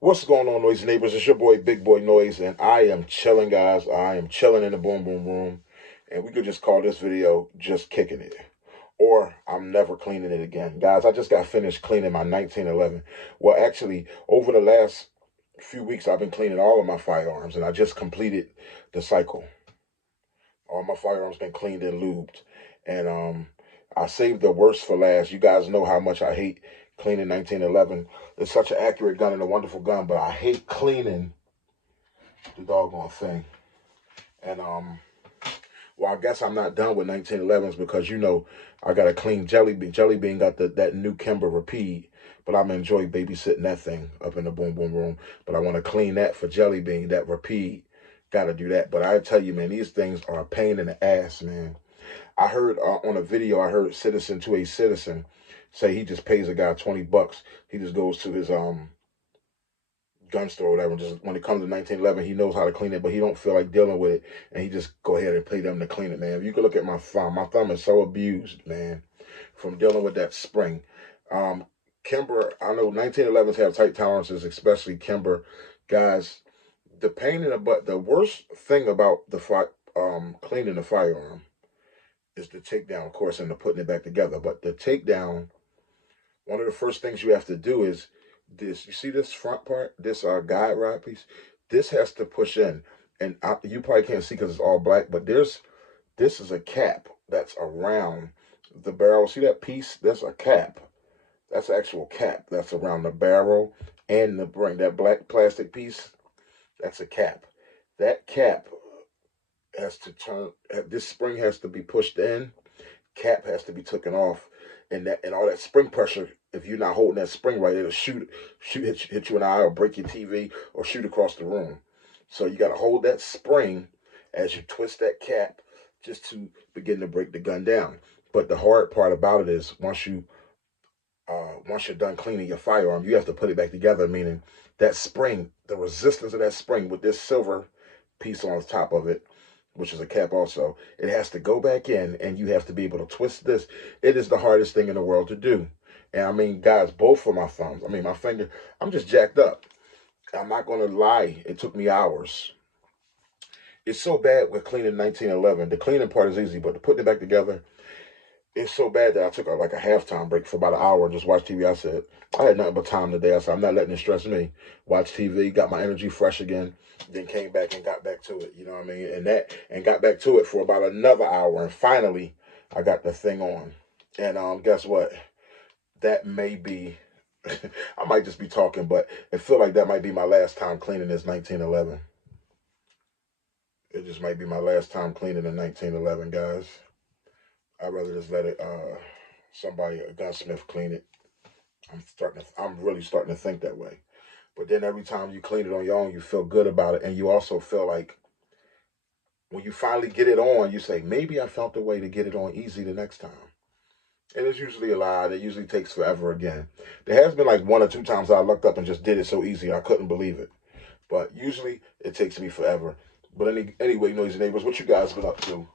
What's going on, Noisy Neighbors? It's your boy, Big Boy Noise, and I am chilling, guys. I am chilling in the boom boom room, and we could just call this video Just Kicking It. Or I'm never cleaning it again. Guys, I just got finished cleaning my 1911. Well, actually, over the last few weeks, I've been cleaning all of my firearms, and I just completed the cycle. All my firearms been cleaned and lubed, and I saved the worst for last. You guys know how much I hate cleaning 1911. It's such an accurate gun and a wonderful gun, but I hate cleaning the doggone thing. And well, I guess I'm not done with 1911s because I got a clean Jelly Bean. Jelly Bean got that new Kimber Rapide, but I'm gonna enjoy babysitting that thing up in the boom boom room. But I want to clean that for Jelly Bean, that Rapide. Got to do that. But I tell you, man, these things are a pain in the ass, man. I heard on a video, I heard Citizen to a Citizen say he just pays a guy $20. He just goes to his gun store or whatever. Just when it comes to 1911, he knows how to clean it, but he don't feel like dealing with it, and he just go ahead and pay them to clean it, man. If you could look at my thumb is so abused, man, from dealing with that spring. Um, Kimber, I know 1911s have tight tolerances, especially Kimber, guys. The pain in the butt. The worst thing about cleaning the firearm is the takedown, of course, and the putting it back together. But the takedown, one of the first things you have to do is this. You see this front part, this guide rod piece? This has to push in. And you probably can't see because it's all black, but this is a cap that's around the barrel. See that piece? That's a cap. That's an actual cap that's around the barrel and the bring. That black plastic piece, that's a cap. That cap has to turn, this spring has to be pushed in, cap has to be taken off, and all that spring pressure. If you're not holding that spring right, it'll hit you in the eye or break your TV or shoot across the room. So you got to hold that spring as you twist that cap just to begin to break the gun down. But the hard part about it is once you're done cleaning your firearm, you have to put it back together. Meaning that spring, the resistance of that spring with this silver piece on the top of it, which is a cap also, it has to go back in, and you have to be able to twist this. It is the hardest thing in the world to do. And I mean, guys, both of my thumbs, I mean, my finger, I'm just jacked up. I'm not going to lie. It took me hours. It's so bad with cleaning 1911. The cleaning part is easy, but to putting it back together, it's so bad that I took like a halftime break for about an hour and just watched TV. I said, I had nothing but time today. I said, I'm not letting it stress me. Watch TV, got my energy fresh again, then came back and got back to it. You know what I mean? And got back to it for about another hour. And finally, I got the thing on. And guess what? That may be, I might just be talking, but it feel like that might be my last time cleaning this 1911. It just might be my last time cleaning the 1911, guys. I'd rather just let it, somebody, a gunsmith, clean it. I'm really starting to think that way. But then every time you clean it on your own, you feel good about it, and you also feel like when you finally get it on, you say, maybe I felt a way to get it on easy the next time. And it's usually a lie. It usually takes forever again. There has been like one or two times I looked up and just did it so easy I couldn't believe it. But usually it takes me forever. But anyway, Noisy Neighbors, what you guys been up to?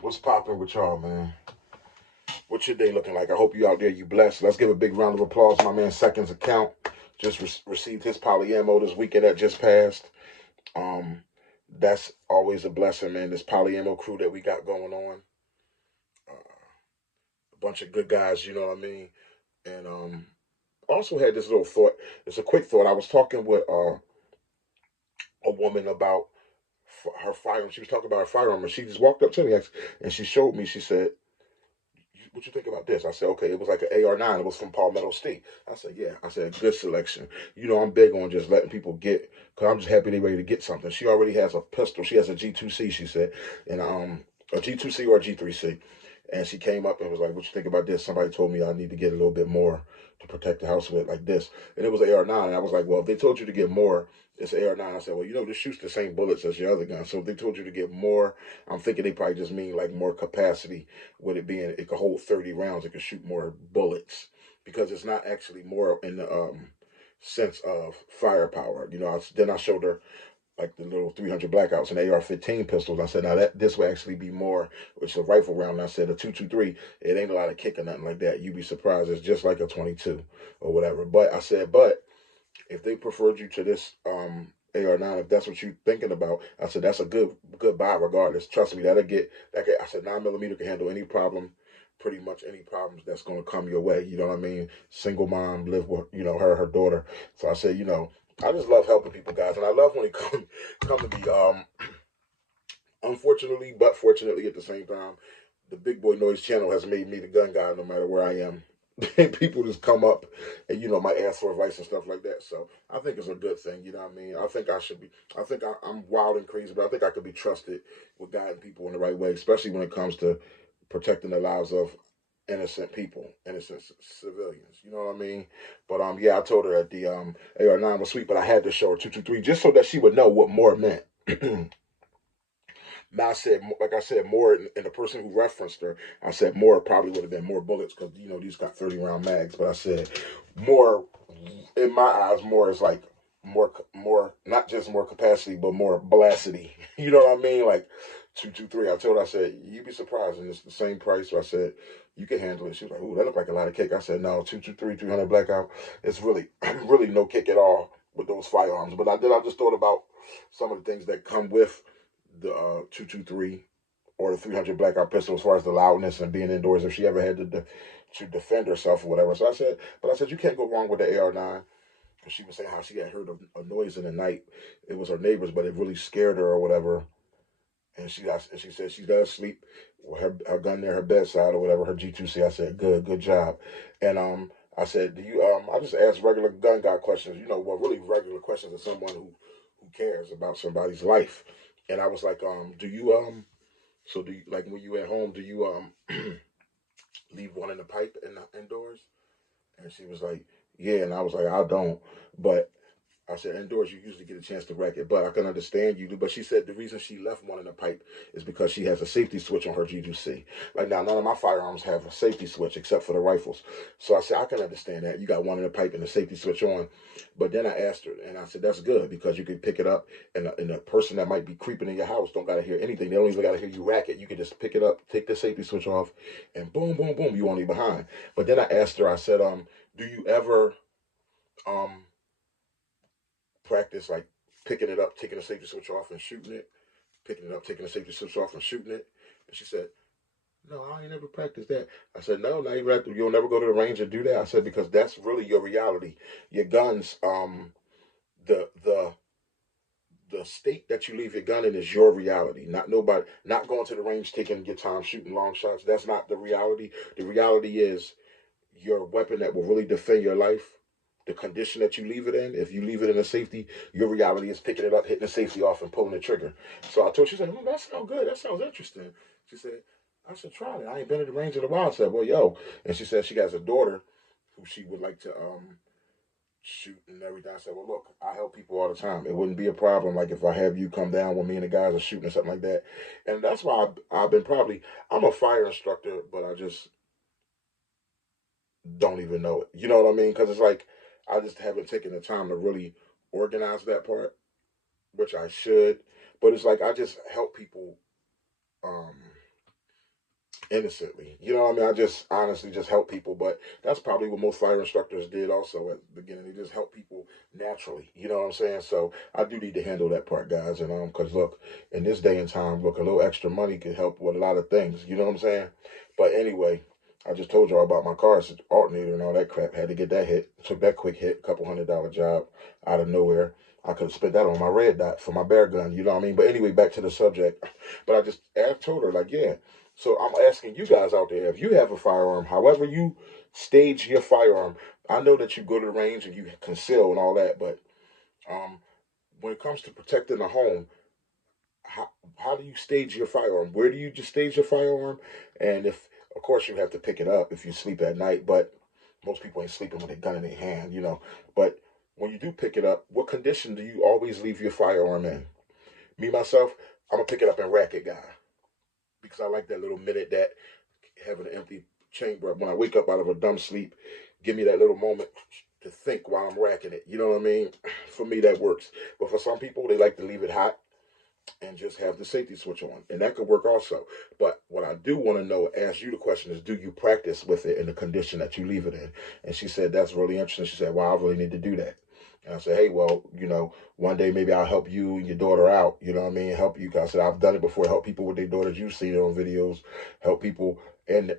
What's popping with y'all, man? What's your day looking like? I hope you out there, you blessed. Let's give a big round of applause. My man Seconds Account just received his poly ammo this weekend that just passed. Um, that's always a blessing, man. This poly ammo crew that we got going on, a bunch of good guys. You know what I mean? And also had this little thought. It's a quick thought. I was talking with a woman about her firearm. She was talking about her firearm, and she just walked up to me and she showed me. She said, what you think about this? I said, okay, it was like an AR-9. It was from Palmetto State. I said, yeah. I said, good selection. I'm big on just letting people get, because I'm just happy they're ready to get something. She already has a pistol. She has a G2C, she said, and a G2C or a G3C. And she came up and was like, what you think about this? Somebody told me I need to get a little bit more to protect the house with like this. And it was an AR-9. And I was like, well, if they told you to get more, it's an AR-9. I said, well, this shoots the same bullets as your other gun. So if they told you to get more, I'm thinking they probably just mean like more capacity with it being, it could hold 30 rounds. It could shoot more bullets because it's not actually more in the sense of firepower. Then I showed her like the little 300 blackouts and AR-15 pistols. I said, now this will actually be more. It's a rifle round. And I said, a 223, it ain't a lot of kick or nothing like that. You'd be surprised. It's just like a 22 or whatever. But I said, but if they preferred you to this AR-9, if that's what you're thinking about, I said that's a good buy regardless. Trust me, that'll get that. I said 9mm can handle any problem, pretty much any problems that's going to come your way. You know what I mean? Single mom, live with her daughter. So I said, I just love helping people, guys, and I love when it come to me. Unfortunately, but fortunately at the same time, the Big Boy Noise channel has made me the gun guy no matter where I am. People just come up and might ask for advice and stuff like that. So I think it's a good thing. You know what I mean? I think I should be. I think I'm wild and crazy, but I think I could be trusted with guiding people in the right way, especially when it comes to protecting the lives of innocent people, innocent civilians. You know what I mean? But yeah, I told her that the AR-9 was sweet, but I had to show her 223 just so that she would know what more meant. Now I said, like I said, more, and the person who referenced her, I said more probably would have been more bullets because these got 30-round mags. But I said more, in my eyes, more is like more, not just more capacity, but more velocity. You know what I mean? Like 223. I told her, I said, you'd be surprised, and it's the same price. So I said, you can handle it. She was like, ooh, that looked like a lot of kick. I said, no, 223, 300 blackout. It's really, really no kick at all with those firearms. But I just thought about some of the things that come with the 223 or the 300 blackout pistol as far as the loudness and being indoors if she ever had to defend herself or whatever. So I said you can't go wrong with the AR-9. And she was saying how she had heard a noise in the night. It was her neighbors, but it really scared her or whatever. And she said she does sleep with her gun near her bedside or whatever, her G2C. I said, good job. And I said, do you I just asked regular gun guy questions, really regular questions of someone who cares about somebody's life. And I was like, do you so do you, like, when you at home, do you leave one in the pipe indoors? And she was like, yeah. And I was like, I don't. But I said, indoors, you usually get a chance to rack it, but I can understand you do. But she said the reason she left one in the pipe is because she has a safety switch on her G2C. Like, now, none of my firearms have a safety switch except for the rifles. So I said, I can understand that. You got one in the pipe and the safety switch on. But then I asked her, and I said, that's good because you can pick it up, and the person that might be creeping in your house don't got to hear anything. They don't even got to hear you rack it. You can just pick it up, take the safety switch off, and boom, boom, boom, you won't be behind. But then I asked her, I said, do you ever um practice like picking it up, taking the safety switch off and shooting it, picking it up, taking the safety switch off and shooting it? And she said, no, I ain't never practiced that. I said, no, now you'll never go to the range and do that. I said, because that's really your reality. Your guns, the the the state that you leave your gun in is your reality. Not going to the range, taking your time shooting long shots. That's not the reality. The reality is your weapon that will really defend your life, the condition that you leave it in. If you leave it in a safety, your reality is picking it up, hitting the safety off, and pulling the trigger. So I told her, she said, that sounds good. That sounds interesting. She said, I should try it. I ain't been at the range in a while. I said, well, yo. And she said she has a daughter who she would like to shoot and everything. I said, well, look, I help people all the time. It wouldn't be a problem like if I have you come down when me and the guys are shooting or something like that. And that's why I've been I'm a fire instructor, but I just don't even know it. You know what I mean? Because it's like I just haven't taken the time to really organize that part, which I should. But it's like I just help people um innocently. You know what I mean? I just honestly just help people, but that's probably what most fire instructors did also at the beginning. They just help people naturally. You know what I'm saying? So I do need to handle that part, guys. And because look, in this day and time, look, a little extra money could help with a lot of things. You know what I'm saying? But anyway, I just told y'all about my car alternator and all that crap. Had to get that hit. Took that quick hit, $200 job out of nowhere. I could have spent that on my red dot for my bear gun. You know what I mean? But anyway, back to the subject. But I told her, like, yeah. So I'm asking you guys out there, if you have a firearm, however you stage your firearm, I know that you go to the range and you conceal and all that, but um, when it comes to protecting the home, how do you stage your firearm? Where do you just stage your firearm? And if, of course, you have to pick it up if you sleep at night, but most people ain't sleeping with a gun in their hand, But when you do pick it up, what condition do you always leave your firearm in? Me, myself, I'm going to pick it up and rack it, guy, because I like that little minute that having an empty chamber. When I wake up out of a dumb sleep, give me that little moment to think while I'm racking it. You know what I mean? For me, that works. But for some people, they like to leave it hot and just have the safety switch on. And that could work also. But what I do want to know, ask you the question is, do you practice with it in the condition that you leave it in? And she said, that's really interesting. She said, well, I really need to do that. And I said, hey, well, one day maybe I'll help you and your daughter out. You know what I mean? Help you. Cause I said, I've done it before. Help people with their daughters. You've seen it on videos. Help people and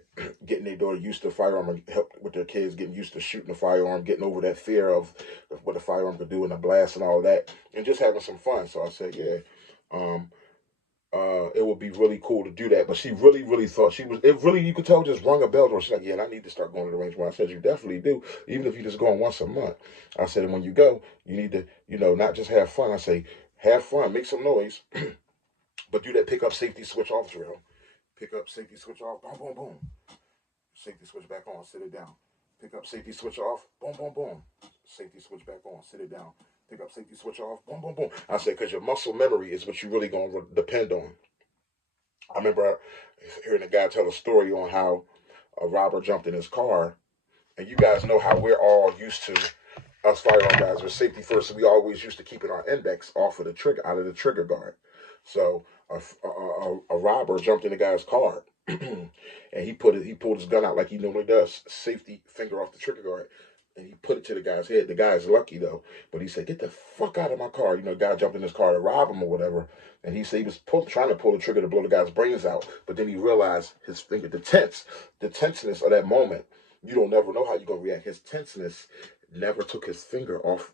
getting their daughter used to firearm, and help with their kids getting used to shooting a firearm, getting over that fear of what a firearm could do in a blast and all that, and just having some fun. So I said, yeah. It would be really cool to do that. But she really, really thought you could tell, just rung a bell to her. She's like, yeah, I need to start going to the range more. I said, you definitely do, even if you just going once a month. I said, and when you go, you need to, not just have fun. I say, have fun, make some noise, but do that pick up safety switch off drill. Pick up safety switch off, boom, boom, boom. Safety switch back on, sit it down. Pick up safety switch off, boom, boom, boom. Safety switch back on, sit it down. Pick up safety switch off, boom, boom, boom. I said, because your muscle memory is what you really going to depend on. I remember hearing a guy tell a story on how a robber jumped in his car. And you guys know how we're all used to, us firearm guys, with safety first. So we always used to keeping our index off of the trigger, out of the trigger guard. So a robber jumped in the guy's car. And he pulled his gun out like he normally does, safety finger off the trigger guard, and he put it to the guy's head. The guy's lucky though, but he said, "Get the fuck out of my car!" The guy jumped in his car to rob him or whatever, and he said he was trying to pull the trigger to blow the guy's brains out, but then he realized his finger, the tenseness of that moment. You don't never know how you're gonna react. His tenseness never took his finger off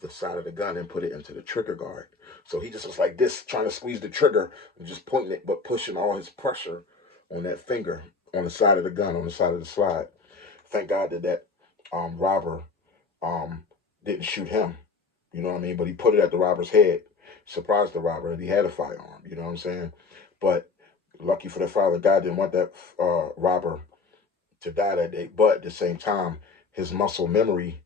the side of the gun and put it into the trigger guard. So he just was like this, trying to squeeze the trigger and just pointing it, but pushing all his pressure on that finger, on the side of the gun, on the side of the slide. Thank God that robber didn't shoot him. You know what I mean? But he put it at the robber's head, surprised the robber that he had a firearm. You know what I'm saying? But lucky for the father, God didn't want that robber to die that day. But at the same time, his muscle memory,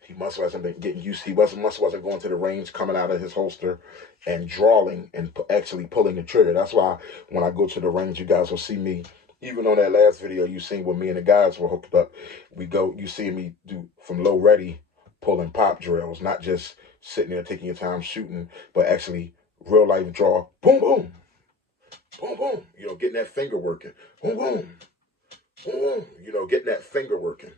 he must wasn't been getting used. He wasn't going to the range, coming out of his holster and drawing and actually pulling the trigger. That's why when I go to the range, you guys will see me. Even on that last video you seen where me and the guys were hooked up, you see me do from low ready, pulling pop drills, not just sitting there taking your time shooting, but actually real life draw, boom, boom, boom, boom. Getting that finger working, boom, boom, boom. Getting that finger working.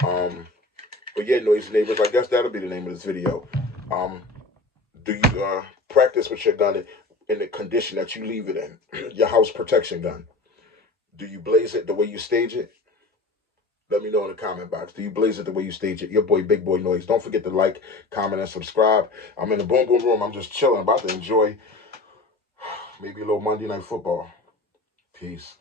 But yeah, noisy neighbors, I guess that'll be the name of this video. Do you practice with your gun in the condition that you leave it in? Your house protection gun. Do you blaze it the way you stage it? Let me know in the comment box. Do you blaze it the way you stage it? Your boy, Big Boy Noise. Don't forget to like, comment, and subscribe. I'm in the boom boom room. I'm just chilling, about to enjoy maybe a little Monday Night Football. Peace.